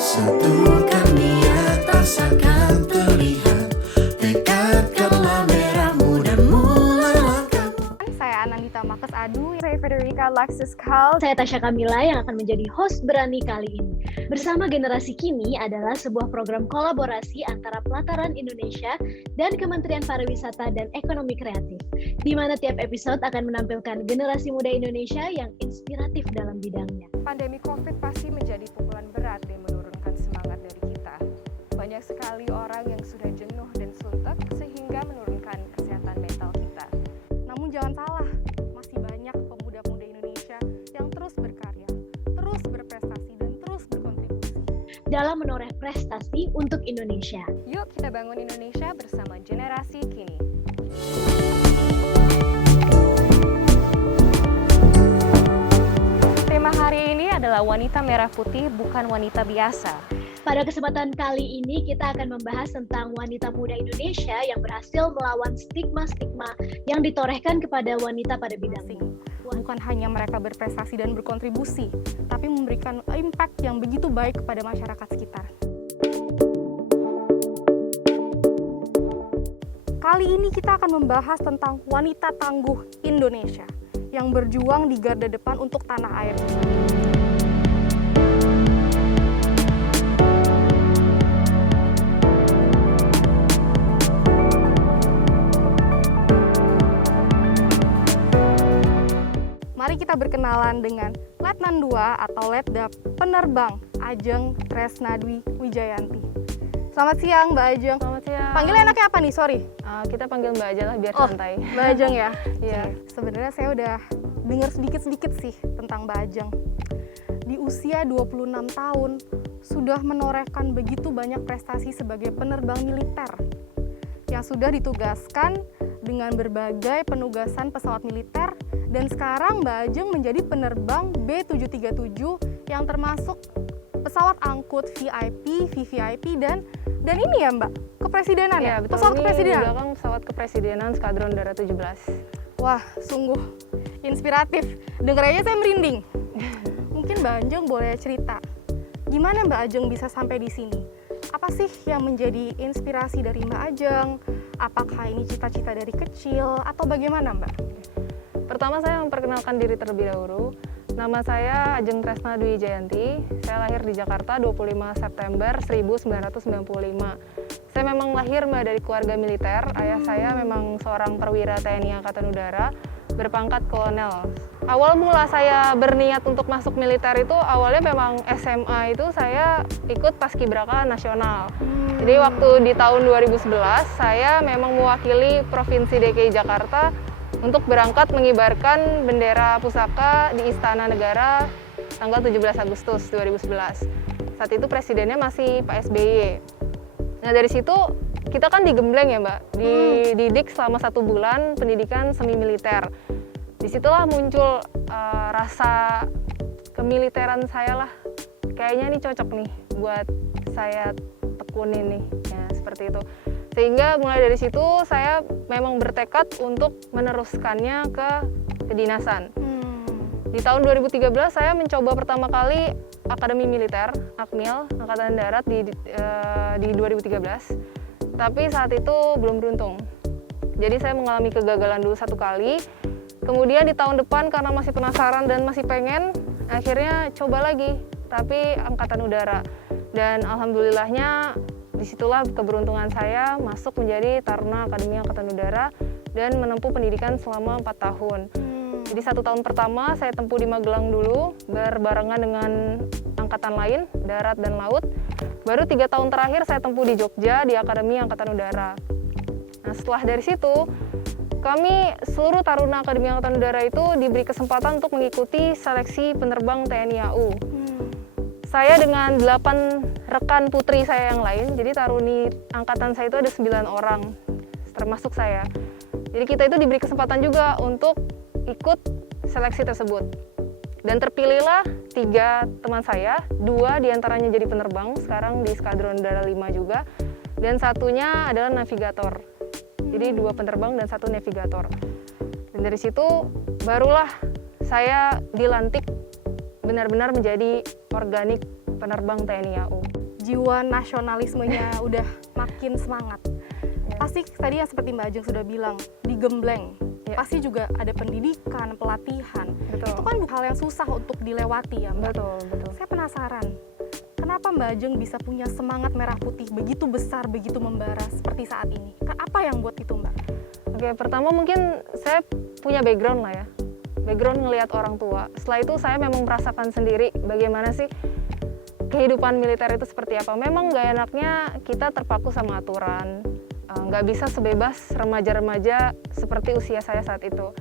Satukan niat, rasakan terlihat. Dekatkanlah merahmu dan mulai langkahmu. Saya Anandita Marcus Adu. Saya Federica Alexis Kal. Saya Tasya Kamila yang akan menjadi host Berani kali ini. Bersama Generasi Kini adalah sebuah program kolaborasi antara Pelataran Indonesia dan Kementerian Pariwisata dan Ekonomi Kreatif, di mana tiap episode akan menampilkan generasi muda Indonesia yang inspiratif dalam bidangnya. Pandemi COVID pasti menjadi pukulan berat dan menurunkan semangat dari kita. Banyak sekali orang yang sudah jenuh dan suntuk sehingga menurunkan kesehatan mental kita. Namun jangan salah, masih banyak pemuda-pemuda Indonesia yang terus berkarya, terus berprestasi dan terus berkontribusi dalam menoreh prestasi untuk Indonesia. Yuk kita bangun Indonesia bersama Generasi Kini. Tema hari ini adalah wanita merah putih bukan wanita biasa. Pada kesempatan kali ini kita akan membahas tentang wanita muda Indonesia yang berhasil melawan stigma-stigma yang ditorehkan kepada wanita pada bidangnya. Bukan hanya mereka berprestasi dan berkontribusi, tapi memberikan impact yang begitu baik kepada masyarakat sekitar. Kali ini kita akan membahas tentang wanita tangguh Indonesia yang berjuang di garda depan untuk tanah air. Mari kita berkenalan dengan Letnan 2 atau Letda Penerbang Ajeng Tresnadwi Wijayanti. Selamat siang Mbak Ajeng. Selamat siang. Panggilnya enaknya apa nih? Sorry. Kita panggil Mbak aja lah biar santai. Mbak Ajeng ya? Iya. Sebenarnya saya udah dengar sedikit-sedikit sih tentang Mbak Ajeng. Di usia 26 tahun, sudah menorehkan begitu banyak prestasi sebagai penerbang militer yang sudah ditugaskan dengan berbagai penugasan pesawat militer, dan sekarang Mbak Ajeng menjadi penerbang B737 yang termasuk pesawat angkut VIP, VVIP, dan ini ya Mbak, kepresidenan ya? Betul. Pesawat Ini kepresidenan? di belakang pesawat kepresidenan Skadron Darat 17. Wah, sungguh inspiratif. Dengarnya saya merinding. Mungkin Mbak Ajeng boleh cerita, gimana Mbak Ajeng bisa sampai di sini? Apa sih yang menjadi inspirasi dari Mbak Ajeng? Apakah ini cita-cita dari kecil atau bagaimana Mbak? Pertama saya memperkenalkan diri terlebih dahulu. Nama saya Ajeng Tresnadwi Wijayanti. Saya lahir di Jakarta 25 September 1995. Saya memang lahir dari keluarga militer. Ayah saya memang seorang perwira TNI Angkatan Udara berpangkat kolonel. Awal mula saya berniat untuk masuk militer itu awalnya memang SMA itu saya ikut Paskibraka Nasional. Jadi waktu di tahun 2011 saya memang mewakili Provinsi DKI Jakarta untuk berangkat mengibarkan bendera pusaka di Istana Negara tanggal 17 Agustus 2011. Saat itu presidennya masih Pak SBY. Nah dari situ kita kan digembleng ya Mbak, dididik selama 1 bulan pendidikan semi militer. Disitulah muncul rasa kemiliteran saya lah. Kayaknya ini cocok nih buat saya tekunin nih, ya seperti itu. Sehingga mulai dari situ saya memang bertekad untuk meneruskannya ke kedinasan. Di tahun 2013 saya mencoba pertama kali Akademi Militer, Akmil, Angkatan Darat di 2013. Tapi saat itu belum beruntung. Jadi saya mengalami kegagalan dulu 1 kali. Kemudian di tahun depan karena masih penasaran dan masih pengen, akhirnya coba lagi, tapi Angkatan Udara. Dan alhamdulillahnya disitulah keberuntungan saya masuk menjadi Taruna Akademi Angkatan Udara dan menempuh pendidikan selama 4 tahun. Jadi 1 tahun pertama saya tempuh di Magelang dulu, berbarengan dengan angkatan lain, darat dan laut. Baru 3 tahun terakhir saya tempuh di Jogja, di Akademi Angkatan Udara. Nah setelah dari situ, kami seluruh Taruna Akademi Angkatan Udara itu diberi kesempatan untuk mengikuti seleksi penerbang TNI AU. Saya dengan 8 rekan putri saya yang lain, jadi taruni angkatan saya itu ada 9 orang, termasuk saya. Jadi kita itu diberi kesempatan juga untuk ikut seleksi tersebut. Dan terpilihlah 3 teman saya, 2 diantaranya jadi penerbang, sekarang di Skadron Udara 5 juga, dan satunya adalah navigator. Jadi 2 penerbang dan 1 navigator. Dan dari situ barulah saya dilantik benar-benar menjadi organik penerbang TNI AU. Jiwa nasionalismenya udah makin semangat. Ya. Pasti tadi yang seperti Mbak Ajeng sudah bilang, digembleng. Ya. Pasti juga ada pendidikan, pelatihan. Betul. Itu kan hal yang susah untuk dilewati ya Mbak. Betul. Saya penasaran, kenapa Mbak Ajeng bisa punya semangat merah putih begitu besar, begitu membara seperti saat ini? Apa yang buat itu Mbak? Oke, pertama mungkin saya punya background lah ya. Background ngelihat orang tua. Setelah itu saya memang merasakan sendiri bagaimana sih kehidupan militer itu seperti apa. Memang nggak enaknya kita terpaku sama aturan. Nggak bisa sebebas remaja-remaja seperti usia saya saat itu.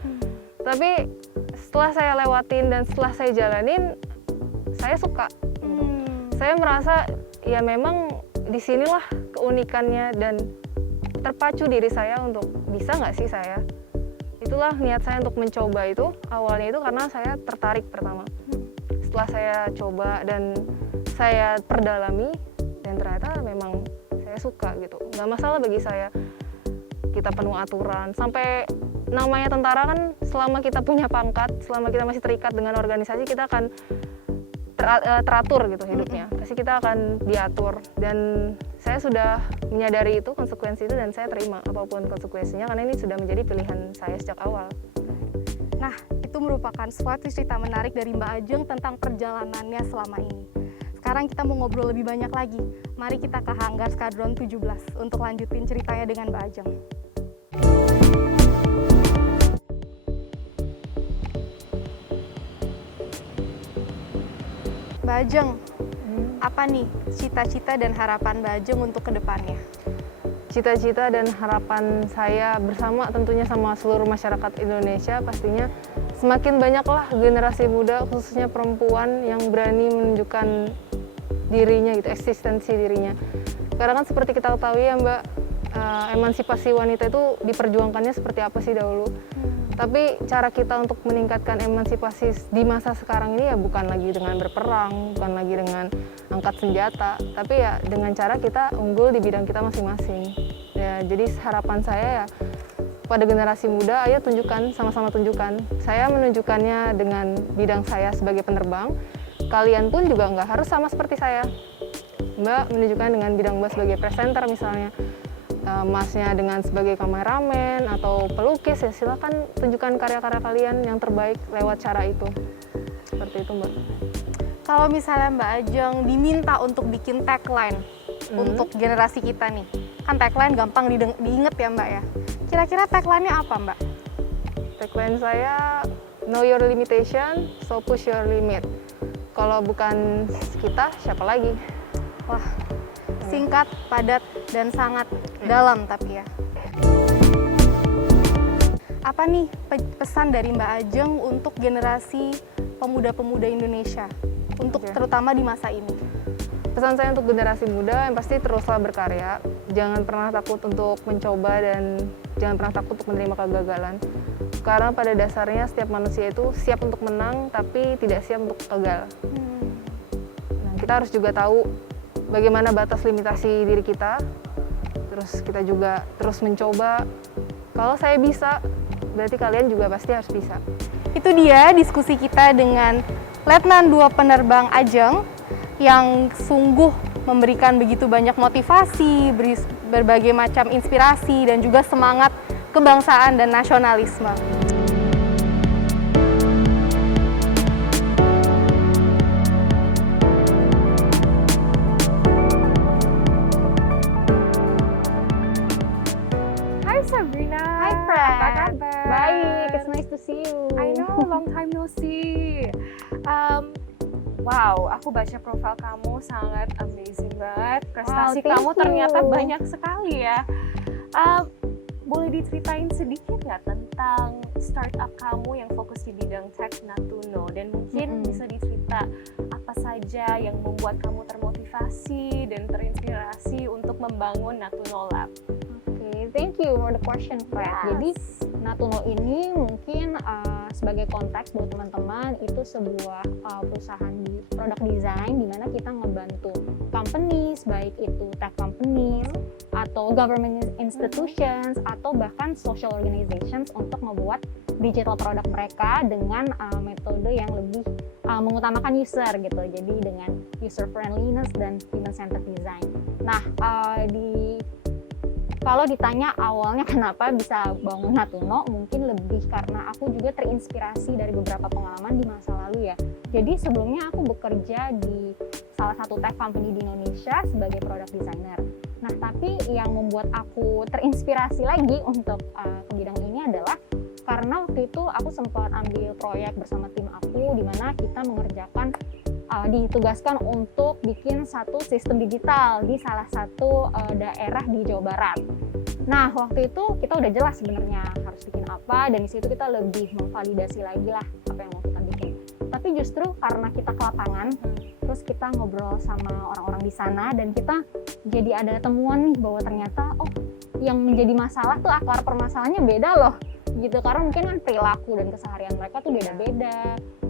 Tapi setelah saya lewatin dan setelah saya jalanin, saya suka. Gitu. Saya merasa ya memang disinilah keunikannya dan terpacu diri saya untuk bisa nggak sih saya. Itulah niat saya untuk mencoba itu. Awalnya itu karena saya tertarik pertama. Setelah saya coba dan saya perdalami dan ternyata memang saya suka gitu. Nggak masalah bagi saya kita penuh aturan. Sampai namanya tentara kan selama kita punya pangkat, selama kita masih terikat dengan organisasi, kita akan teratur gitu hidupnya. Pasti kita akan diatur dan saya sudah menyadari itu, konsekuensi itu, dan saya terima apapun konsekuensinya karena ini sudah menjadi pilihan saya sejak awal. Nah, itu merupakan suatu cerita menarik dari Mbak Ajeng tentang perjalanannya selama ini. Sekarang kita mau ngobrol lebih banyak lagi. Mari kita ke Hanggar Skadron 17 untuk lanjutin ceritanya dengan Mbak Ajeng. Mbak Ajeng, apa nih cita-cita dan harapan Mbak Ajeng untuk kedepannya? Cita-cita dan harapan saya bersama tentunya sama seluruh masyarakat Indonesia pastinya semakin banyaklah generasi muda khususnya perempuan yang berani menunjukkan dirinya gitu, eksistensi dirinya. Karena kan seperti kita ketahui ya Mbak, emansipasi wanita itu diperjuangkannya seperti apa sih dahulu. Tapi cara kita untuk meningkatkan emansipasi di masa sekarang ini ya bukan lagi dengan berperang, bukan lagi dengan angkat senjata, tapi ya dengan cara kita unggul di bidang kita masing-masing. Ya, jadi harapan saya ya pada generasi muda, ayo tunjukkan, sama-sama tunjukkan. Saya menunjukkannya dengan bidang saya sebagai penerbang, kalian pun juga nggak harus sama seperti saya. Mbak menunjukkan dengan bidang Mbak sebagai presenter misalnya, Masnya dengan sebagai kameramen atau pelukis, ya silakan tunjukkan karya-karya kalian yang terbaik lewat cara itu. Seperti itu Mbak. Kalau misalnya Mbak Ajeng diminta untuk bikin tagline untuk generasi kita nih, kan tagline gampang diinget ya Mbak ya. Kira-kira tagline-nya apa Mbak? Tagline saya, know your limitation, so push your limit. Kalau bukan kita, siapa lagi? Wah, singkat, padat, dan sangat dalam tapi ya. Apa nih pesan dari Mbak Ajeng untuk generasi pemuda-pemuda Indonesia, untuk terutama di masa ini? Pesan saya untuk generasi muda yang pasti teruslah berkarya, jangan pernah takut untuk mencoba dan jangan pernah takut untuk menerima kegagalan. Karena pada dasarnya setiap manusia itu siap untuk menang tapi tidak siap untuk gagal. Nah, kita harus juga tahu bagaimana batas limitasi diri kita, terus kita juga terus mencoba. Kalau saya bisa, berarti kalian juga pasti harus bisa. Itu dia diskusi kita dengan Letnan 2 Penerbang Ajeng yang sungguh memberikan begitu banyak motivasi, berbagai macam inspirasi, dan juga semangat kebangsaan dan nasionalisme. Hi Sabrina. Hi, Fran. Apa kabar? Baik, it's nice to see you. I know, long time no see. Wow, aku baca profil kamu sangat amazing banget. Prestasi Wow, thank kamu you. ternyata banyak sekali ya. Boleh diceritain sedikit nggak tentang startup kamu yang fokus di bidang tech Natuno, dan mungkin bisa dicerita apa saja yang membuat kamu termotivasi dan terinspirasi untuk membangun Natuno Lab. Oke, thank you for the question, Fred. Yes. Jadi Natuno ini mungkin sebagai konteks buat teman-teman itu sebuah perusahaan di product design di mana kita ngebantu companies, baik itu tech companies atau government institutions atau bahkan social organizations untuk membuat digital product mereka dengan metode yang lebih mengutamakan user gitu. Jadi dengan user friendliness dan human centered design. Nah, kalau ditanya awalnya kenapa bisa bangun Natuno, mungkin lebih karena aku juga terinspirasi dari beberapa pengalaman di masa lalu ya. Jadi sebelumnya aku bekerja di salah satu tech company di Indonesia sebagai product designer. Nah, tapi yang membuat aku terinspirasi lagi untuk ke bidang ini adalah karena waktu itu aku sempat ambil proyek bersama tim aku di mana kita mengerjakan ditugaskan untuk bikin satu sistem digital di salah satu daerah di Jawa Barat. Nah, waktu itu kita udah jelas sebenarnya harus bikin apa, dan di situ kita lebih memvalidasi lagi lah apa yang mau kita bikin. Tapi justru karena kita ke lapangan, terus kita ngobrol sama orang-orang di sana, dan kita jadi ada temuan nih bahwa ternyata yang menjadi masalah tuh akar permasalahannya beda loh gitu, karena mungkin kan perilaku dan keseharian mereka tuh beda-beda.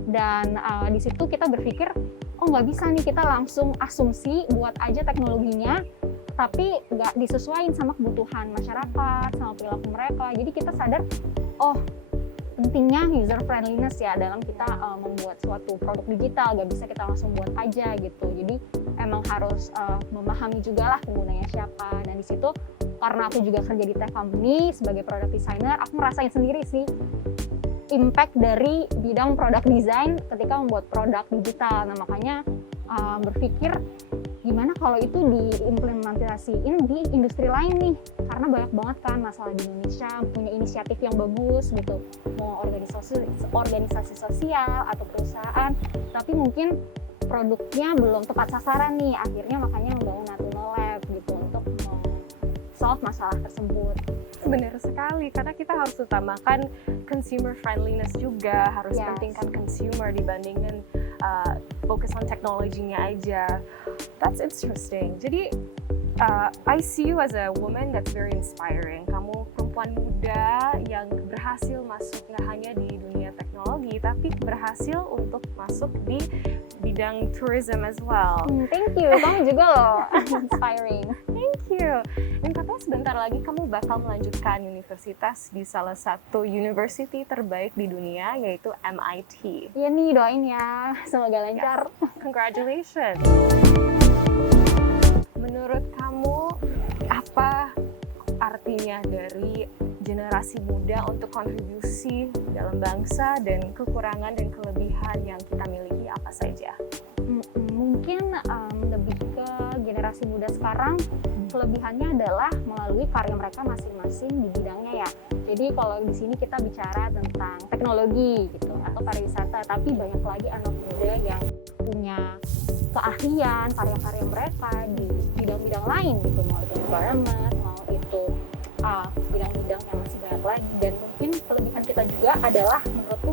Dan di situ kita berpikir, nggak bisa nih kita langsung asumsi buat aja teknologinya, tapi nggak disesuaikan sama kebutuhan masyarakat, sama perilaku mereka. Jadi kita sadar, pentingnya user friendliness ya dalam kita membuat suatu produk digital. Nggak bisa kita langsung buat aja gitu. Jadi emang harus memahami juga lah penggunanya siapa. Dan di situ karena aku juga kerja di tech company sebagai product designer, aku ngerasain sendiri sih impact dari bidang product design ketika membuat produk digital. Nah, makanya berpikir gimana kalau itu diimplementasiin di industri lain nih, karena banyak banget kan masalah di Indonesia, punya inisiatif yang bagus gitu, mau organisasi sosial atau perusahaan, tapi mungkin produknya belum tepat sasaran nih. Akhirnya makanya membangun Natuno Lab gitu untuk solve masalah tersebut. Benar sekali, karena kita harus utamakan consumer friendliness juga, harus pentingkan consumer dibandingkan fokus on teknologinya aja. That's interesting. Jadi I see you as a woman that's very inspiring. Kamu perempuan muda yang berhasil masuk nggak hanya di dunia teknologi, tapi berhasil untuk masuk di bidang tourism as well. Thank you, kamu juga loh inspiring. Thank you. Dan katanya sebentar lagi kamu bakal melanjutkan universitas di salah satu university terbaik di dunia, yaitu MIT. Iya nih, doain ya, semoga lancar. Yes. Congratulations. Menurut kamu, apa artinya dari generasi muda untuk kontribusi dalam bangsa, dan kekurangan dan kelebihan yang kita miliki apa saja? Mungkin lebih ke generasi muda sekarang, kelebihannya adalah melalui karya mereka masing-masing di bidangnya ya. Jadi kalau di sini kita bicara tentang teknologi gitu atau pariwisata, tapi banyak lagi anak muda yang punya keahlian karya-karya mereka di bidang-bidang lain gitu, mau itu environment, mau itu bidang-bidang yang masih banyak lagi. Dan mungkin kelebihan kita juga adalah menurutku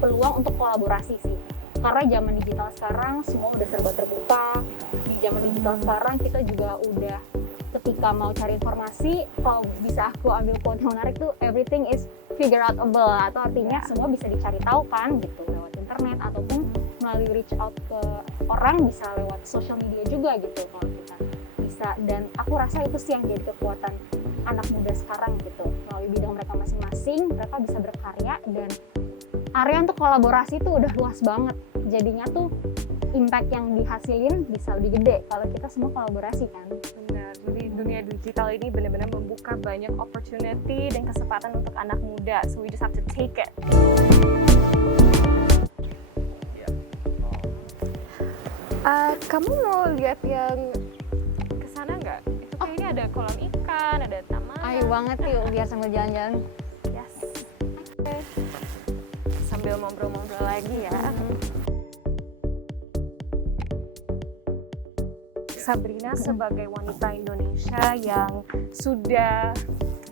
peluang untuk kolaborasi sih. Karena zaman digital sekarang semua udah serba terbuka. Di zaman digital sekarang kita juga udah, ketika mau cari informasi, kalau bisa aku ambil quote yang menarik tuh, everything is figure outable, atau artinya semua bisa dicari tahu kan gitu, lewat internet ataupun melalui reach out ke orang, bisa lewat social media juga gitu kalau kita bisa. Dan aku rasa itu sih yang jadi kekuatan anak muda sekarang gitu, melalui bidang mereka masing-masing mereka bisa berkarya, dan area untuk kolaborasi tuh udah luas banget. Jadinya tuh impact yang dihasilin bisa lebih gede kalau kita semua kolaborasi kan. Benar, jadi dunia digital ini benar-benar membuka banyak opportunity dan kesempatan untuk anak muda, so we just have to take it. Kamu mau lihat yang kesana nggak? Itu kayaknya ada kolam ikan, ada taman. Ayo banget yuk, biar sambil jalan-jalan. Yes. Sambil ngobrol-ngobrol lagi ya. Sabrina, sebagai wanita Indonesia yang sudah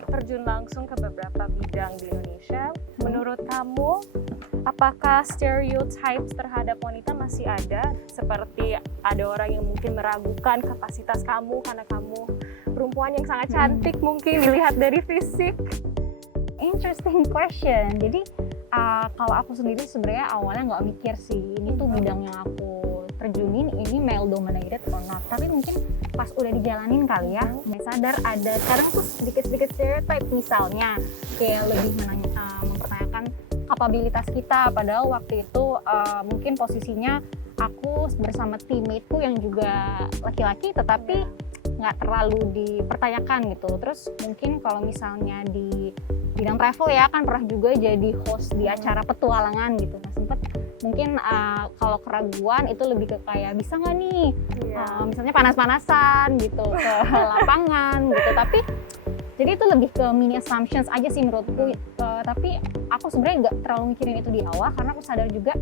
terjun langsung ke beberapa bidang di Indonesia, menurut kamu apakah stereotypes terhadap wanita masih ada? Seperti ada orang yang mungkin meragukan kapasitas kamu karena kamu perempuan yang sangat cantik, mungkin dilihat dari fisik. Interesting question. Jadi kalau aku sendiri sebenarnya awalnya nggak mikir sih ini tuh bidang yang aku terjunin ini male dominated or not, tapi mungkin pas udah dijalanin kali ya, sadar ada sekarang tuh sedikit-sedikit stereotype, misalnya kayak lebih mempertanyakan kapabilitas kita. Padahal waktu itu mungkin posisinya aku bersama teammateku yang juga laki-laki, tetapi nggak terlalu dipertanyakan gitu. Terus mungkin kalau misalnya di bidang travel ya, kan pernah juga jadi host di acara petualangan gitu. Nah sempet mungkin kalau keraguan itu lebih ke kayak bisa nggak nih misalnya panas-panasan gitu ke lapangan gitu. Tapi jadi itu lebih ke mini assumptions aja sih menurutku. Tapi aku sebenarnya nggak terlalu mikirin itu di awal, karena aku sadar juga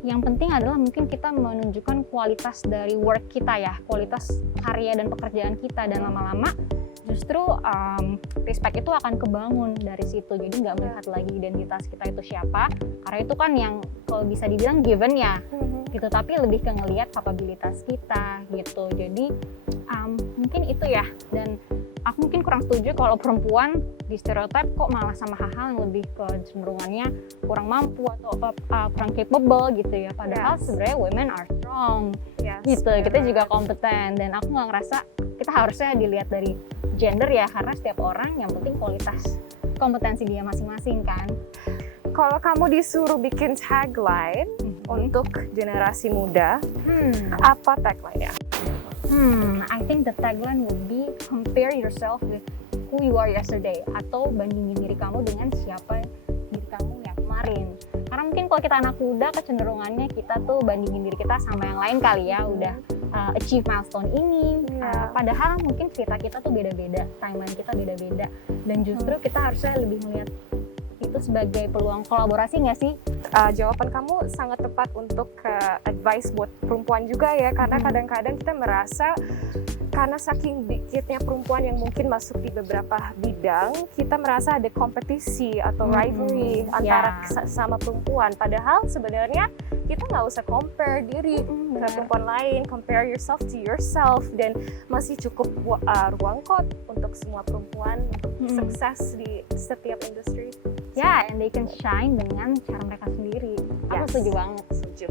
yang penting adalah mungkin kita menunjukkan kualitas dari work kita ya, kualitas karya dan pekerjaan kita, dan lama-lama justru respect itu akan kebangun dari situ. Jadi nggak melihat lagi identitas kita itu siapa, karena itu kan yang kalau bisa dibilang given ya gitu, tapi lebih ke ngelihat kapabilitas kita gitu. Jadi mungkin itu ya, dan aku mungkin kurang setuju kalau perempuan di stereotip kok malah sama hal-hal yang lebih ke cenderungannya kurang mampu atau kurang capable gitu ya. Padahal sebenarnya women are strong gitu, kita juga kompeten, dan aku nggak ngerasa kita harusnya dilihat dari gender ya, karena setiap orang yang penting kualitas kompetensi dia masing-masing kan. Kalau kamu disuruh bikin tagline untuk generasi muda, apa tagline-nya? I think the tagline would be compare yourself with who you are yesterday, atau bandingin diri kamu dengan siapa diri kamu yang kemarin. Karena mungkin kalau kita anak muda kecenderungannya kita tuh bandingin diri kita sama yang lain kali ya, udah achieve milestone ini. Padahal mungkin cerita kita tuh beda-beda, timeline kita beda-beda, dan justru kita harusnya lebih melihat itu sebagai peluang kolaborasi nggak sih? Jawaban kamu sangat tepat untuk advice buat perempuan juga ya, karena kadang-kadang kita merasa karena saking dikitnya perempuan yang mungkin masuk di beberapa bidang, kita merasa ada kompetisi atau rivalry antara sama perempuan. Padahal sebenarnya kita nggak usah compare diri ke perempuan lain, compare yourself to yourself, dan masih cukup ruang kok untuk semua perempuan untuk sukses di setiap industri. And they can shine dengan cara mereka sendiri. Aku setuju banget. Setuju.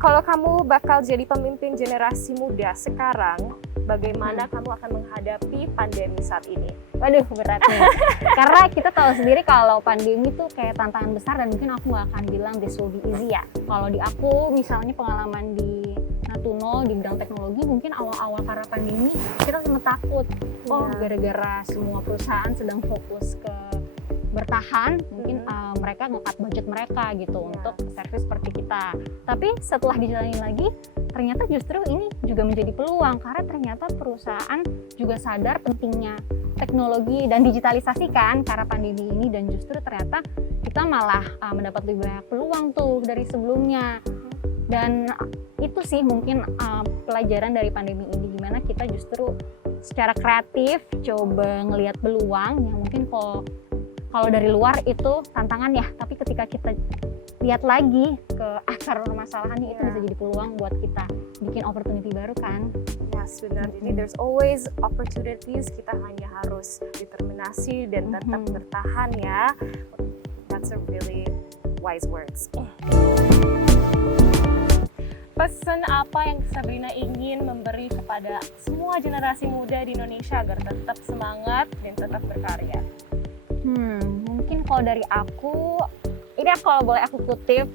Kalau kamu bakal jadi pemimpin generasi muda sekarang, bagaimana kamu akan menghadapi pandemi saat ini? Waduh, berat nih. Karena kita tahu sendiri kalau pandemi tuh kayak tantangan besar, dan mungkin aku nggak akan bilang this will be easy ya. Kalau di aku, misalnya pengalaman di Natuno di bidang teknologi, mungkin awal-awal karena pandemi kita sangat takut. Gara-gara semua perusahaan sedang fokus ke bertahan, mungkin mereka nge-cut budget mereka gitu untuk servis seperti kita. Tapi setelah dijalanin lagi, ternyata justru ini juga menjadi peluang, karena ternyata perusahaan juga sadar pentingnya teknologi dan digitalisasi kan karena pandemi ini, dan justru ternyata kita malah mendapat lebih banyak peluang tuh dari sebelumnya. Dan itu sih mungkin pelajaran dari pandemi ini, gimana kita justru secara kreatif coba ngelihat peluang yang mungkin kalau dari luar itu tantangan ya, tapi ketika kita lihat lagi ke akar permasalahannya, itu bisa jadi peluang buat kita bikin opportunity baru kan. Yes, benar. Jadi there's always opportunities, kita hanya harus determinasi dan tetap bertahan ya. That's a really wise words. Pesan apa yang Sabrina ingin memberi kepada semua generasi muda di Indonesia agar tetap semangat dan tetap berkarya? Mungkin kalau dari aku, ini kalau boleh aku kutip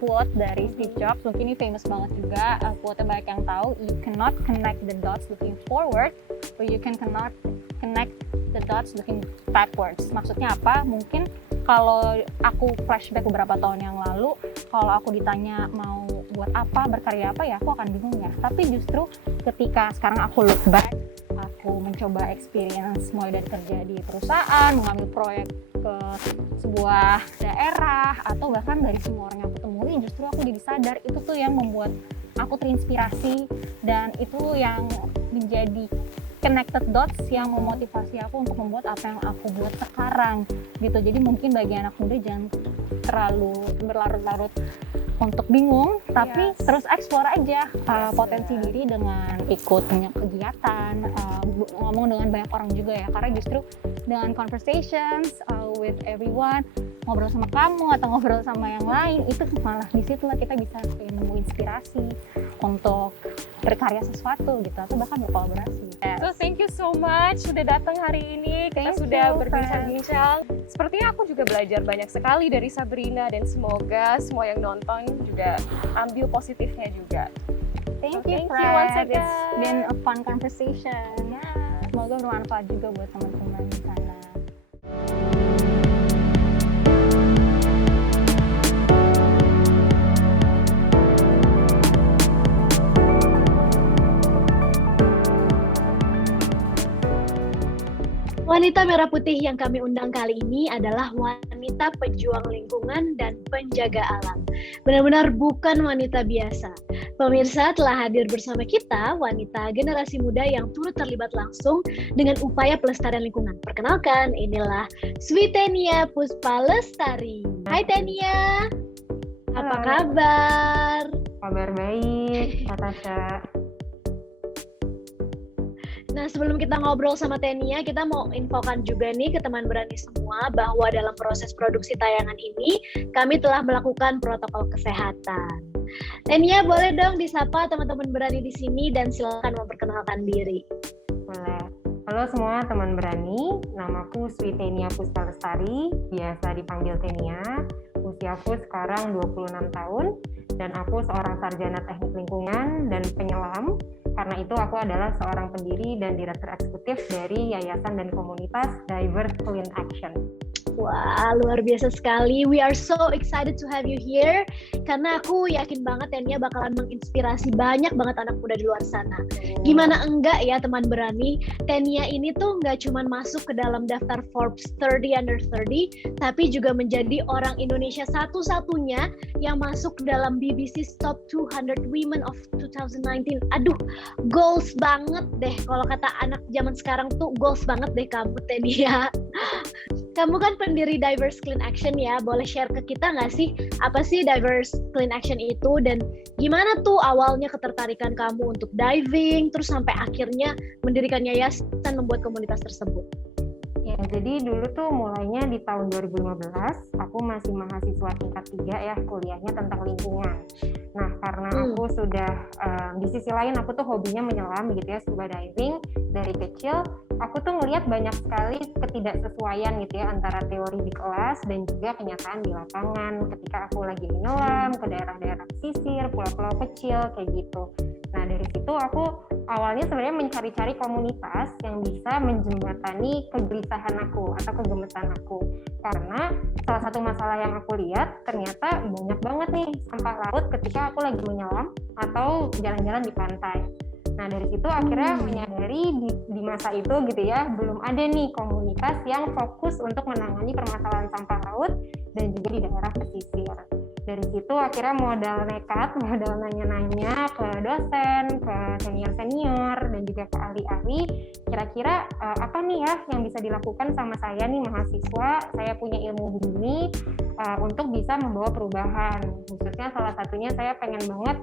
quote dari Steve Jobs, mungkin ini famous banget juga, quote-nya banyak yang tahu, you cannot connect the dots looking forward, but you cannot connect the dots looking backwards. Maksudnya apa? Mungkin kalau aku flashback beberapa tahun yang lalu, kalau aku ditanya mau buat apa, berkarya apa, ya aku akan bingung ya. Tapi justru ketika sekarang aku look back, aku mencoba experience mulai dari kerja di perusahaan, mengambil proyek ke sebuah daerah, atau bahkan dari semua orang yang aku temuin, justru aku jadi sadar itu tuh yang membuat aku terinspirasi, dan itu yang menjadi connected dots yang memotivasi aku untuk membuat apa yang aku buat sekarang gitu. Jadi mungkin bagi anak muda jangan terlalu berlarut-larut untuk bingung, tapi terus explore aja potensi diri dengan ikut banyak kegiatan, ngomong dengan banyak orang juga ya, karena justru dengan conversations with everyone, ngobrol sama kamu atau ngobrol sama yang lain, itu malah disitulah kita bisa nemu inspirasi untuk berkarya sesuatu gitu atau bahkan berkolaborasi. So thank you so much sudah datang hari ini. Kita Thank sudah you, berbincang-bincang. Sepertinya aku juga belajar banyak sekali dari Sabrina dan semoga semua yang nonton juga ambil positifnya juga. Thank So, you, thank you once Fred. again. It's been a fun conversation. Semoga bermanfaat juga buat teman-teman di sana. Wanita merah putih yang kami undang kali ini adalah wanita pejuang lingkungan dan penjaga alam. Benar-benar bukan wanita biasa. Pemirsa, telah hadir bersama kita wanita generasi muda yang turut terlibat langsung dengan upaya pelestarian lingkungan. Perkenalkan, inilah Switenia Puspalestari. Hai Tenia, apa Halo. kabar? Kabar baik, Natasha. Nah, sebelum kita ngobrol sama Tenia, kita mau infokan juga nih ke teman berani semua bahwa dalam proses produksi tayangan ini, kami telah melakukan protokol kesehatan. Tenia, boleh dong disapa teman-teman berani di sini dan silakan memperkenalkan diri. Boleh. Halo semua teman berani, namaku Switenia Puspalestari, biasa dipanggil Tenia. Usiaku sekarang 26 tahun, dan aku seorang sarjana teknik lingkungan dan penyelam. Karena itu aku adalah seorang pendiri dan direktur eksekutif dari yayasan dan komunitas Diverse Clean Action. Wah, luar biasa sekali. We are so excited to have you here. Karena aku yakin banget Tenia bakalan menginspirasi banyak banget anak muda di luar sana. Gimana enggak ya teman berani, Tenia ini tuh nggak cuma masuk ke dalam daftar Forbes 30 Under 30, tapi juga menjadi orang Indonesia satu-satunya yang masuk dalam BBC's Top 200 Women of 2019. Aduh, goals banget deh. Kalau kata anak zaman sekarang tuh goals banget deh kamu, Tenia. Kamu kan pendiri Diverse Clean Action ya, boleh share ke kita nggak sih apa sih Diverse Clean Action itu dan gimana tuh awalnya ketertarikan kamu untuk diving, terus sampai akhirnya mendirikan yayasan membuat komunitas tersebut? Ya, jadi dulu tuh mulainya di tahun 2015, aku masih mahasiswa tingkat 3 ya, kuliahnya tentang lingkungan. Nah, karena aku sudah, di sisi lain aku tuh hobinya menyelam gitu ya, scuba diving dari kecil, aku tuh ngelihat banyak sekali ketidaksesuaian gitu ya antara teori di kelas dan juga kenyataan di lapangan ketika aku lagi menyelam ke daerah-daerah pesisir, pulau-pulau kecil kayak gitu. Nah, dari situ aku awalnya sebenarnya mencari-cari komunitas yang bisa menjembatani kegelisahan aku atau kegemesan aku. Karena salah satu masalah yang aku lihat ternyata banyak banget nih sampah laut ketika aku lagi menyelam atau jalan-jalan di pantai. Nah, dari situ akhirnya menyadari di masa itu gitu ya, belum ada nih komunitas yang fokus untuk menangani permasalahan sampah laut dan juga di daerah pesisir. Dari situ akhirnya modal nekat, modal nanya-nanya ke dosen, ke senior-senior, dan juga ke ahli-ahli, kira-kira apa nih ya yang bisa dilakukan sama saya nih mahasiswa, saya punya ilmu begini, untuk bisa membawa perubahan. Khususnya salah satunya saya pengen banget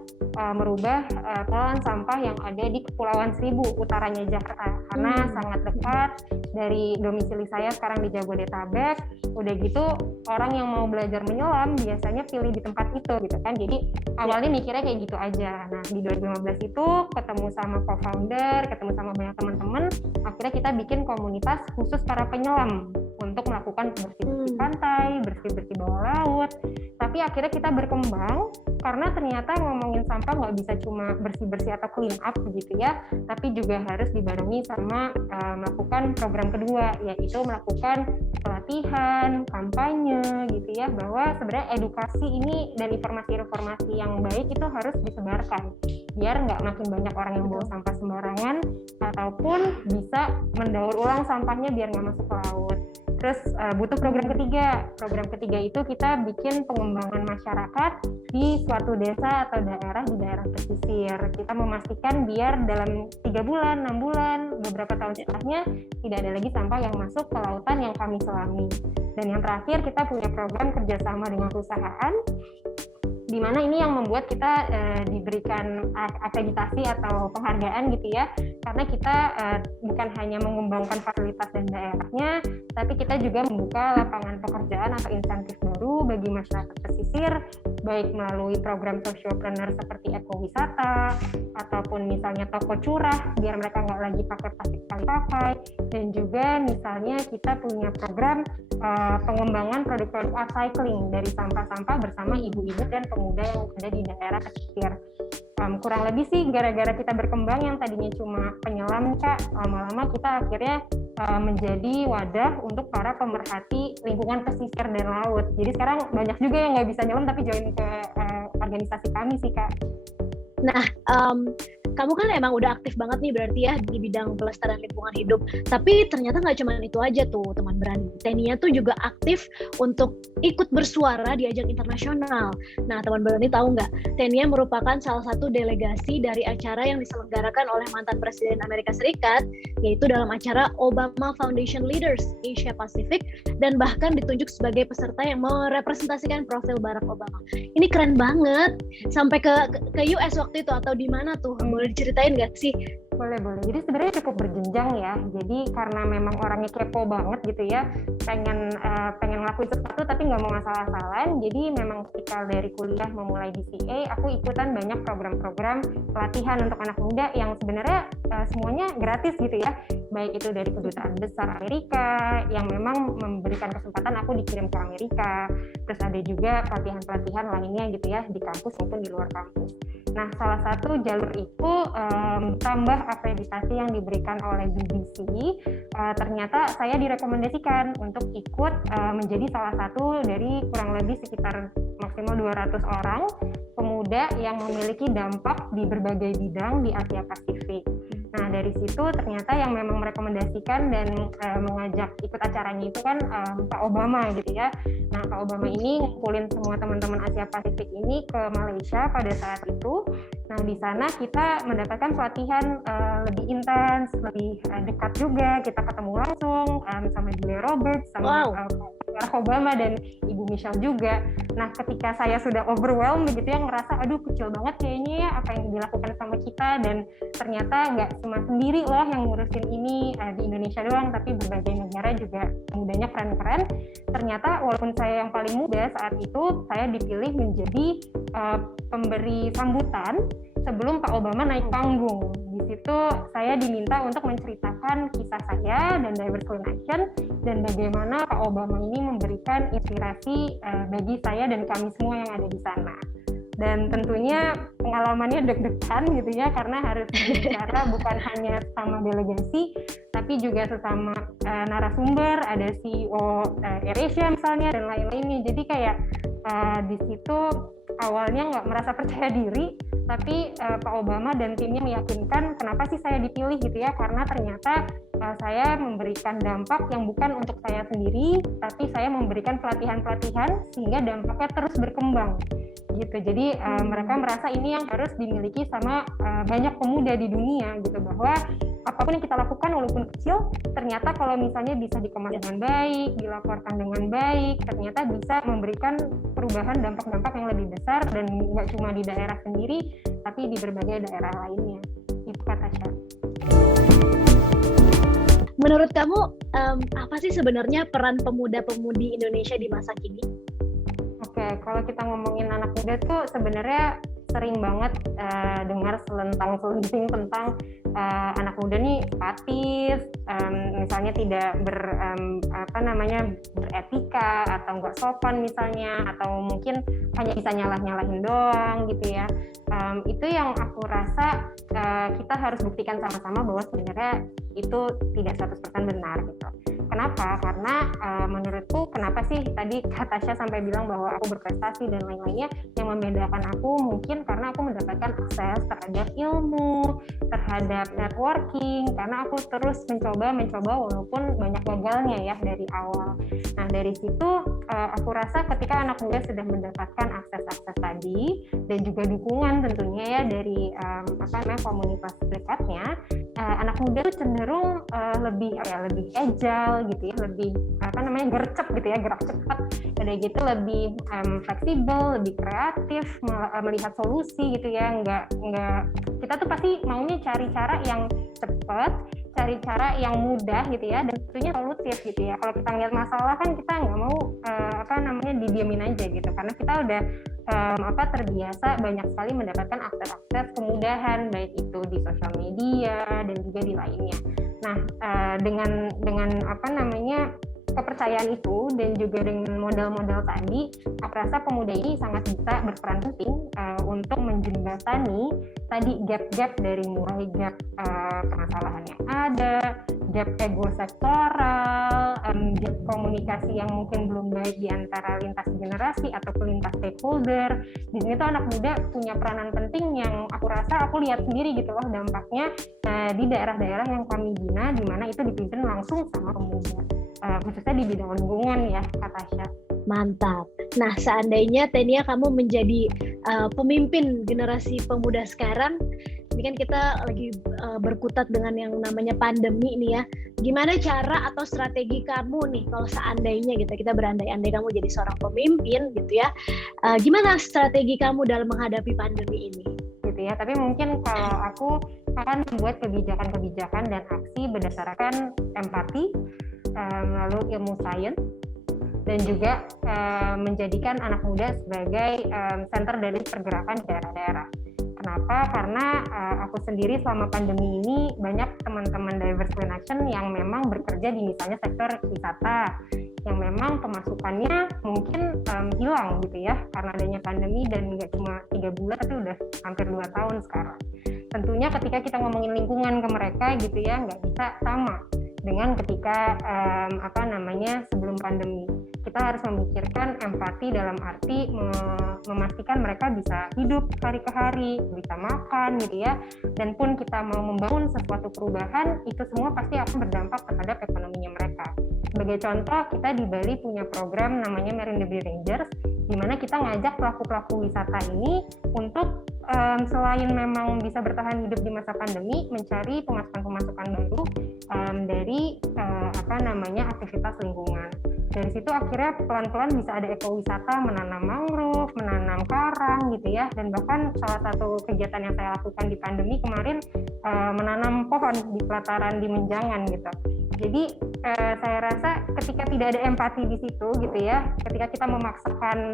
merubah pengelolaan sampah yang ada di Kepulauan Seribu, utaranya Jakarta, karena sangat dekat dari domisili saya sekarang di Jabodetabek. Udah gitu orang yang mau belajar menyelam biasanya pilih di tempat itu gitu kan. Jadi awalnya mikirnya kayak gitu aja. Nah, di 2015 itu ketemu sama co-founder, ketemu sama banyak teman-teman, akhirnya kita bikin komunitas khusus para penyelam untuk melakukan bersih-bersih pantai, bersih-bersih bawah laut. Tapi akhirnya kita berkembang karena ternyata ngomongin sampah nggak bisa cuma bersih-bersih atau clean up gitu ya, tapi juga harus dibarengi sama melakukan program kedua, yaitu melakukan pelatihan, kampanye gitu ya, bahwa sebenarnya edukasi ini dan informasi-informasi yang baik itu harus disebarkan biar nggak makin banyak orang yang bawa sampah sembarangan ataupun bisa mendaur ulang sampahnya biar nggak masuk ke laut. Terus butuh program ketiga. Program ketiga itu kita bikin pengembangan masyarakat di suatu desa atau daerah di daerah pesisir. Kita memastikan biar dalam 3 bulan, 6 bulan, beberapa tahun setelahnya tidak ada lagi sampah yang masuk ke lautan yang kami selami. Dan yang terakhir kita punya program kerjasama dengan perusahaan di mana ini yang membuat kita diberikan akreditasi atau penghargaan gitu ya, karena kita bukan hanya mengembangkan fasilitas dan daerahnya, tapi kita juga membuka lapangan pekerjaan atau insentif baru bagi masyarakat pesisir, baik melalui program sociopreneur seperti ekowisata, ataupun misalnya toko curah, biar mereka nggak lagi pakai plastik sekali pakai, dan juga misalnya kita punya program pengembangan produk-produk upcycling dari sampah-sampah bersama ibu-ibu dan pemuda yang ada di daerah pesisir. Kurang lebih sih gara-gara kita berkembang yang tadinya cuma penyelam Kak, lama-lama kita akhirnya menjadi wadah untuk para pemerhati lingkungan pesisir dan laut. Jadi sekarang banyak juga yang nggak bisa nyelam tapi join ke organisasi kami sih Kak. Nah, kamu kan emang udah aktif banget nih berarti ya di bidang pelestarian lingkungan hidup. Tapi ternyata nggak cuma itu aja tuh teman berani. Tenia tuh juga aktif untuk ikut bersuara di ajang internasional. Nah, teman berani tahu nggak? Tenia merupakan salah satu delegasi dari acara yang diselenggarakan oleh mantan Presiden Amerika Serikat, yaitu dalam acara Obama Foundation Leaders Asia Pacific, dan bahkan ditunjuk sebagai peserta yang merepresentasikan profil Barack Obama. Ini keren banget. Sampai ke US waktu itu atau di mana tuh? Boleh diceritain nggak sih? Boleh. Jadi sebenarnya cukup berjenjang ya. Jadi karena memang orangnya kepo banget gitu ya, pengen ngelakuin sesuatu tapi nggak mau asal-asalan. Jadi memang ketika dari kuliah memulai DCA, aku ikutan banyak program-program pelatihan untuk anak muda yang sebenarnya semuanya gratis gitu ya. Baik itu dari kedutaan besar Amerika yang memang memberikan kesempatan aku dikirim ke Amerika. Terus ada juga pelatihan-pelatihan lainnya gitu ya di kampus maupun di luar kampus. Nah, salah satu jalur itu tambah akreditasi yang diberikan oleh BBC. Ternyata saya direkomendasikan untuk ikut menjadi salah satu dari kurang lebih sekitar maksimal 200 orang pemuda yang memiliki dampak di berbagai bidang di Asia Pasifik. Nah, dari situ ternyata yang memang merekomendasikan dan mengajak ikut acaranya itu kan Pak Obama gitu ya. Nah, Pak Obama ini ngumpulin semua teman-teman Asia Pasifik ini ke Malaysia pada saat itu. Nah, di sana kita mendapatkan pelatihan lebih intens, lebih dekat juga. Kita ketemu langsung sama Julia Roberts, sama Barack Obama dan Ibu Michelle juga. Nah, ketika saya sudah overwhelmed begitu ya, ngerasa aduh kecil banget kayaknya ya apa yang dilakukan sama kita, dan ternyata nggak cuma sendiri loh yang ngurusin ini di Indonesia doang, tapi berbagai negara juga mudanya keren-keren. Ternyata walaupun saya yang paling muda saat itu, saya dipilih menjadi pemberi sambutan sebelum Pak Obama naik panggung. Di situ saya diminta untuk menceritakan kisah saya dan Diverse Clean Action dan bagaimana Pak Obama ini memberikan inspirasi bagi saya dan kami semua yang ada di sana. Dan tentunya pengalamannya deg-degan gitu ya, karena harus bicara bukan hanya sama delegasi, tapi juga sesama narasumber, ada CEO AirAsia misalnya dan lain-lainnya. Jadi kayak di situ awalnya nggak merasa percaya diri, tapi Pak Obama dan timnya meyakinkan kenapa sih saya dipilih gitu ya, karena ternyata saya memberikan dampak yang bukan untuk saya sendiri, tapi saya memberikan pelatihan-pelatihan sehingga dampaknya terus berkembang gitu. Jadi mereka merasa ini yang harus dimiliki sama banyak pemuda di dunia gitu, bahwa apapun yang kita lakukan walaupun kecil, ternyata kalau misalnya bisa dikemas dengan baik, dilaporkan dengan baik, ternyata bisa memberikan perubahan dampak-dampak yang lebih besar, dan nggak cuma di daerah sendiri, tapi di berbagai daerah lainnya. Itu kata Syah. Menurut kamu, apa sih sebenarnya peran pemuda-pemudi Indonesia di masa kini? Oke, kalau kita ngomongin anak muda tuh sebenarnya sering banget dengar selentang-selenting tentang anak muda nih apatis, misalnya tidak beretika atau nggak sopan misalnya, atau mungkin hanya bisa nyalah-nyalahin doang gitu ya. Itu yang aku rasa kita harus buktikan sama-sama bahwa sebenarnya itu tidak 100% benar gitu. Kenapa? Karena menurutku kenapa sih tadi Kak Tasya sampai bilang bahwa aku berprestasi dan lain-lainnya, yang membedakan aku mungkin karena aku mendapatkan akses terhadap ilmu, terhadap networking, karena aku terus mencoba walaupun banyak gagalnya ya dari awal. Nah, dari situ aku rasa ketika anak muda sudah mendapatkan akses-akses tadi dan juga dukungan tentunya ya dari komunitas dekatnya, anak muda itu cenderung lebih agile gitu ya, lebih gercep gitu ya, gerak cepat udah gitu lebih fleksibel, lebih kreatif, melihat solusi gitu ya. Nggak kita tuh pasti maunya cari cara yang cepat, cari cara yang mudah gitu ya, dan tentunya solutif gitu ya. Kalau kita ngeliat masalah kan kita nggak mau didiamin aja gitu, karena kita udah terbiasa banyak sekali mendapatkan akses kemudahan, baik itu di sosial media dan juga di lainnya. Nah, dengan kepercayaan itu dan juga dengan modal-modal tadi, aku rasa pemuda ini sangat bisa berperan penting untuk menjembatani tadi gap-gap, dari mulai gap permasalahan yang ada, gap ego sektoral, gap komunikasi yang mungkin belum baik di antara lintas generasi atau lintas stakeholder. Di sini tuh anak muda punya peranan penting yang aku rasa aku lihat sendiri gitu loh dampaknya di daerah-daerah yang kami bina, di mana itu dipimpin langsung sama pemuda. Khususnya di bidang lingkungan ya, Kak Tasya. Mantap. Nah, seandainya Tenia kamu menjadi pemimpin generasi pemuda sekarang, ini kan kita lagi berkutat dengan yang namanya pandemi nih ya. Gimana cara atau strategi kamu nih kalau seandainya gitu, kita berandai-andai kamu jadi seorang pemimpin gitu ya. Gimana strategi kamu dalam menghadapi pandemi ini? Gitu ya, tapi mungkin kalau aku akan membuat kebijakan-kebijakan dan aksi berdasarkan empati, lalu ilmu sains, dan juga menjadikan anak muda sebagai center dari pergerakan di daerah-daerah. Kenapa? Karena aku sendiri selama pandemi ini banyak teman-teman Diverse Plan Action yang memang bekerja di misalnya sektor wisata, yang memang pemasukannya mungkin hilang gitu ya karena adanya pandemi, dan nggak cuma 3 bulan tapi udah hampir 2 tahun sekarang. Tentunya ketika kita ngomongin lingkungan ke mereka gitu ya, nggak bisa sama dengan ketika sebelum pandemi. Kita harus memikirkan empati dalam arti memastikan mereka bisa hidup hari ke hari, bisa makan gitu ya. Dan pun kita mau membangun sesuatu perubahan, itu semua pasti akan berdampak terhadap ekonominya mereka. Sebagai contoh, kita di Bali punya program namanya Marine Debris Rangers, di mana kita ngajak pelaku-pelaku wisata ini untuk selain memang bisa bertahan hidup di masa pandemi, mencari pemasukan-pemasukan baru dari aktivitas lingkungan. Dari situ akhirnya pelan-pelan bisa ada ekowisata, menanam mangrove, menanam karang gitu ya, dan bahkan salah satu kegiatan yang saya lakukan di pandemi kemarin menanam pohon di pelataran di Menjangan gitu. Jadi saya rasa ketika tidak ada empati di situ gitu ya, ketika kita memaksakan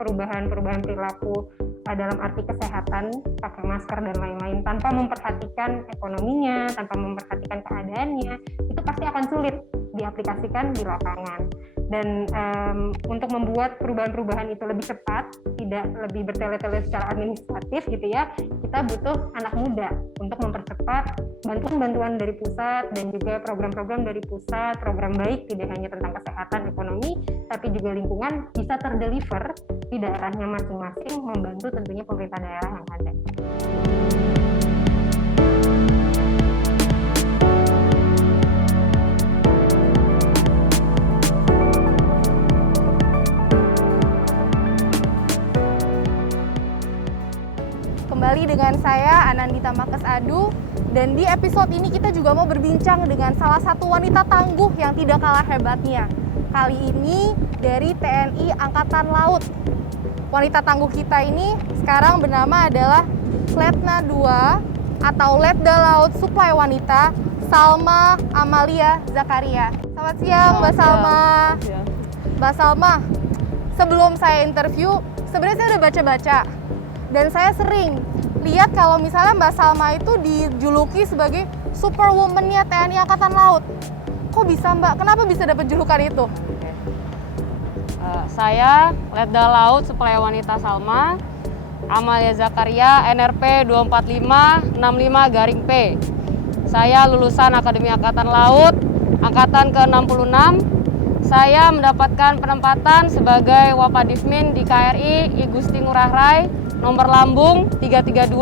perubahan perilaku dalam arti kesehatan, pakai masker dan lain-lain, tanpa memperhatikan ekonominya, tanpa memperhatikan keadaannya, itu pasti akan sulit diaplikasikan di lapangan. Dan untuk membuat perubahan-perubahan itu lebih cepat, tidak lebih bertele-tele secara administratif gitu ya, kita butuh anak muda untuk mempercepat bantuan-bantuan dari pusat dan juga program-program dari pusat, program baik tidak hanya tentang kesehatan, ekonomi, tapi juga lingkungan bisa terdeliver di daerahnya masing-masing, membantu tentunya pemerintah daerah yang ada. Kembali dengan saya Anandita Makes Adu, dan di episode ini kita juga mau berbincang dengan salah satu wanita tangguh yang tidak kalah hebatnya. Kali ini dari TNI Angkatan Laut. Wanita tangguh kita ini sekarang bernama adalah Letna II atau Letda Laut Suplai Wanita Salma Amalia Zakaria. Selamat siang Mbak Salma. Mbak Salma, sebelum saya interview, sebenarnya saya udah baca-baca. Dan saya sering lihat kalau misalnya Mbak Salma itu dijuluki sebagai superwoman-nya TNI Angkatan Laut. Kok bisa Mbak? Kenapa bisa dapat julukan itu? Saya Letda Laut Suplai Wanita Salma Amalia Zakaria, NRP 24565-P. Saya lulusan Akademi Angkatan Laut, Angkatan ke-66. Saya mendapatkan penempatan sebagai Wapadifmin di KRI I Gusti Ngurah Rai, nomor lambung 332,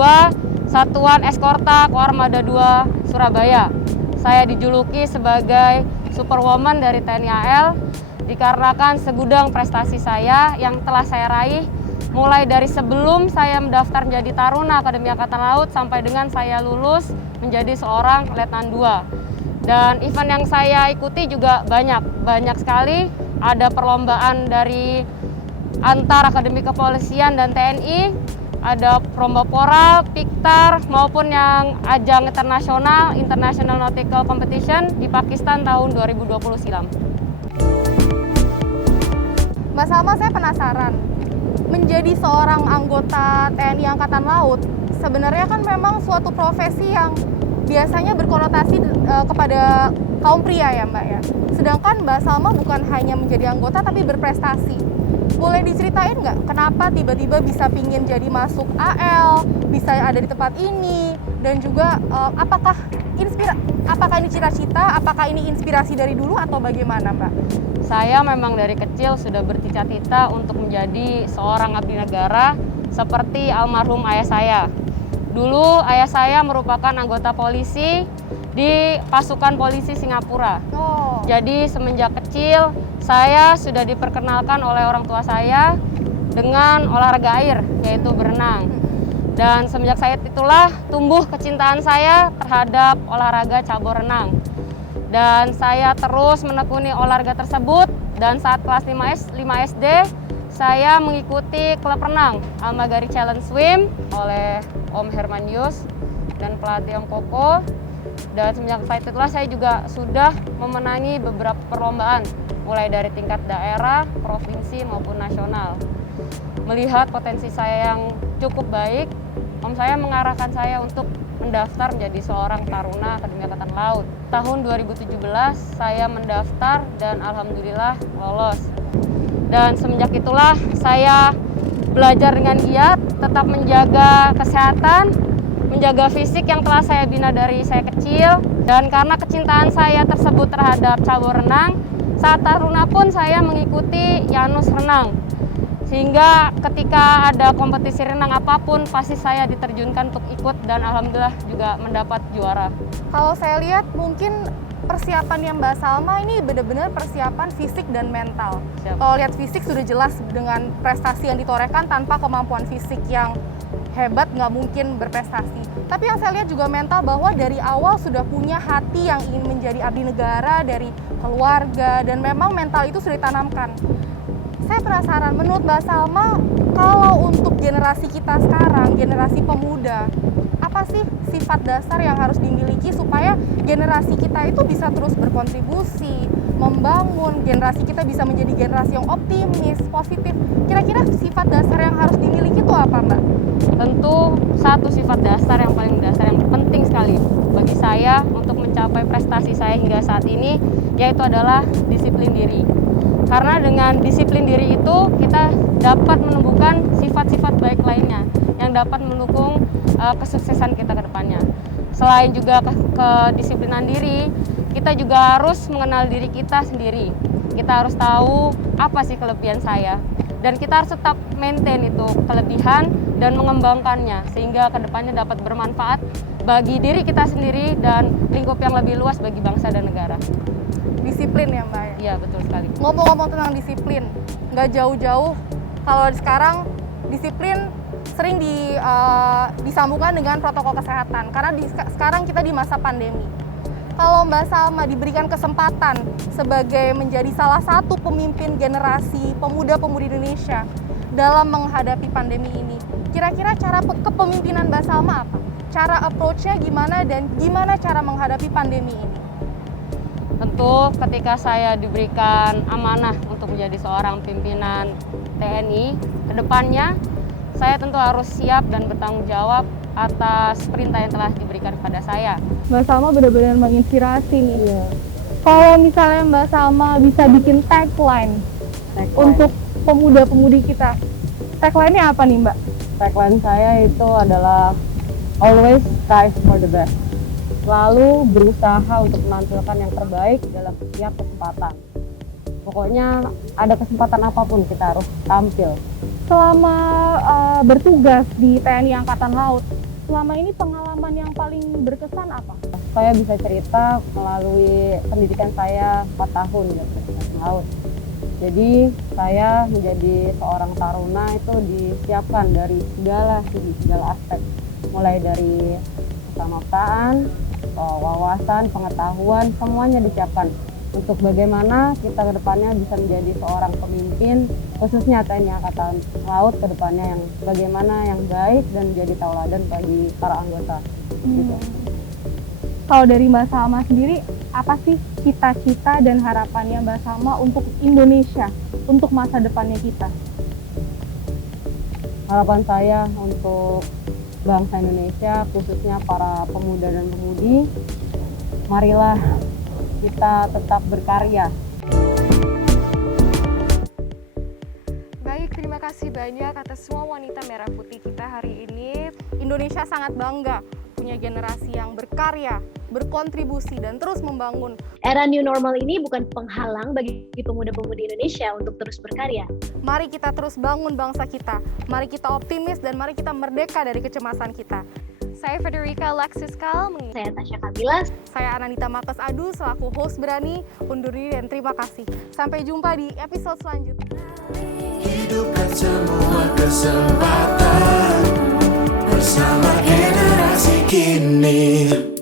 Satuan Eskorta Koarmada 2, Surabaya. Saya dijuluki sebagai Superwoman dari TNI AL dikarenakan segudang prestasi saya yang telah saya raih mulai dari sebelum saya mendaftar menjadi Taruna Akademi Angkatan Laut sampai dengan saya lulus menjadi seorang Letnan II. Dan event yang saya ikuti juga banyak sekali. ada perlombaan dari antar Akademi Kepolisian dan TNI, ada Promba Poral, Piktar, maupun yang ajang internasional, International Nautical Competition di Pakistan tahun 2020 silam. Mbak Salma, saya penasaran, menjadi seorang anggota TNI Angkatan Laut sebenarnya kan memang suatu profesi yang biasanya berkonotasi kepada kaum pria ya Mbak ya. Sedangkan Mbak Salma bukan hanya menjadi anggota tapi berprestasi. Boleh diceritain nggak kenapa tiba-tiba bisa pingin jadi masuk AL, bisa ada di tempat ini, dan juga apakah ini cita-cita, apakah ini inspirasi dari dulu atau bagaimana Mbak? Saya memang dari kecil sudah bercita-cita untuk menjadi seorang abdi negara seperti almarhum ayah saya. Dulu ayah saya merupakan anggota polisi di pasukan polisi Singapura. Oh. Jadi semenjak kecil saya sudah diperkenalkan oleh orang tua saya dengan olahraga air, yaitu berenang. Dan semenjak saat itulah tumbuh kecintaan saya terhadap olahraga cabur renang. Dan saya terus menekuni olahraga tersebut, dan saat kelas 5 SD saya mengikuti klub renang Almagari Challenge Swim oleh Om Hermanius dan pelatih Om Koko. Dan semenjak saat itulah saya juga sudah memenangi beberapa perlombaan, mulai dari tingkat daerah, provinsi maupun nasional. Melihat potensi saya yang cukup baik, Om saya mengarahkan saya untuk mendaftar menjadi seorang taruna Akademi Angkatan Laut. Tahun 2017 saya mendaftar dan alhamdulillah lolos. Dan semenjak itulah saya belajar dengan giat, tetap menjaga kesehatan, menjaga fisik yang telah saya bina dari saya kecil. Dan karena kecintaan saya tersebut terhadap cabur renang, saat taruna pun saya mengikuti Yanus Renang. Sehingga ketika ada kompetisi renang apapun, pasti saya diterjunkan untuk ikut dan alhamdulillah juga mendapat juara. Kalau saya lihat mungkin persiapannya Mbak Salma ini benar-benar persiapan fisik dan mental. Kalau lihat fisik sudah jelas dengan prestasi yang ditorehkan, tanpa kemampuan fisik yang hebat nggak mungkin berprestasi. Tapi yang saya lihat juga mental, bahwa dari awal sudah punya hati yang ingin menjadi abdi negara dari keluarga, dan memang mental itu sudah ditanamkan. Saya penasaran, menurut Mbak Salma, kalau untuk generasi kita sekarang, generasi pemuda, apa sih sifat dasar yang harus dimiliki supaya generasi kita itu bisa terus berkontribusi, membangun, generasi kita bisa menjadi generasi yang optimis, positif. Kira-kira sifat dasar yang harus dimiliki itu apa Mbak? Tentu satu sifat dasar yang paling dasar, yang penting sekali bagi saya untuk mencapai prestasi saya hingga saat ini, yaitu adalah disiplin diri. Karena dengan disiplin diri itu kita dapat menumbuhkan sifat-sifat baik lainnya yang dapat mendukung kesuksesan kita ke depannya. Selain juga kedisiplinan diri, kita juga harus mengenal diri kita sendiri. Kita harus tahu apa sih kelebihan saya, dan kita harus tetap maintain itu kelebihan dan mengembangkannya sehingga ke depannya dapat bermanfaat bagi diri kita sendiri dan lingkup yang lebih luas bagi bangsa dan negara. Disiplin ya Mbak? Iya, betul sekali. Ngomong-ngomong tentang disiplin, nggak jauh-jauh kalau sekarang disiplin sering disambungkan dengan protokol kesehatan, karena sekarang kita di masa pandemi. Kalau Mbak Salma diberikan kesempatan sebagai menjadi salah satu pemimpin generasi pemuda-pemudi Indonesia dalam menghadapi pandemi ini, kira-kira cara kepemimpinan Mbak Salma apa? Cara approach-nya gimana, dan gimana cara menghadapi pandemi ini? Tentu ketika saya diberikan amanah untuk menjadi seorang pimpinan TNI, kedepannya saya tentu harus siap dan bertanggung jawab atas perintah yang telah diberikan kepada saya. Mbak Salma benar-benar menginspirasi nih. Iya. Kalau misalnya Mbak Salma bisa bikin tagline untuk pemuda-pemudi kita, tagline-nya apa nih Mbak? Tagline saya itu adalah always strive for the best. Selalu berusaha untuk menampilkan yang terbaik dalam setiap kesempatan. Pokoknya ada kesempatan apapun kita harus tampil. Selama bertugas di TNI Angkatan Laut, selama ini pengalaman yang paling berkesan apa? Saya bisa cerita melalui pendidikan saya 4 tahun di Angkatan Laut. Jadi saya menjadi seorang taruna itu disiapkan dari segala segi, segala aspek. Mulai dari kesamaptaan, wawasan, pengetahuan, semuanya disiapkan. untuk bagaimana kita ke depannya bisa menjadi seorang pemimpin, khususnya TNI Angkatan Laut ke depannya yang bagaimana yang baik dan menjadi tauladan bagi para anggota. Gitu. Kalau dari Mbak Salma sendiri, apa sih cita-cita dan harapannya Mbak Salma untuk Indonesia, untuk masa depannya kita? Harapan saya untuk bangsa Indonesia, khususnya para pemuda dan pemudi, marilah kita tetap berkarya. Baik, terima kasih banyak atas semua wanita merah putih kita hari ini. Indonesia sangat bangga punya generasi yang berkarya, berkontribusi, dan terus membangun. Era new normal ini bukan penghalang bagi pemuda-pemudi Indonesia untuk terus berkarya. Mari kita terus bangun bangsa kita. Mari kita optimis dan mari kita merdeka dari kecemasan kita. Saya Federica Alexis Kal, Saya Tasya Kabilas. saya Anandita Makes Adu selaku host Berani, undur diri dan terima kasih. Sampai jumpa di episode selanjutnya. Hidupkan semua kesempatan bersama generasi kini.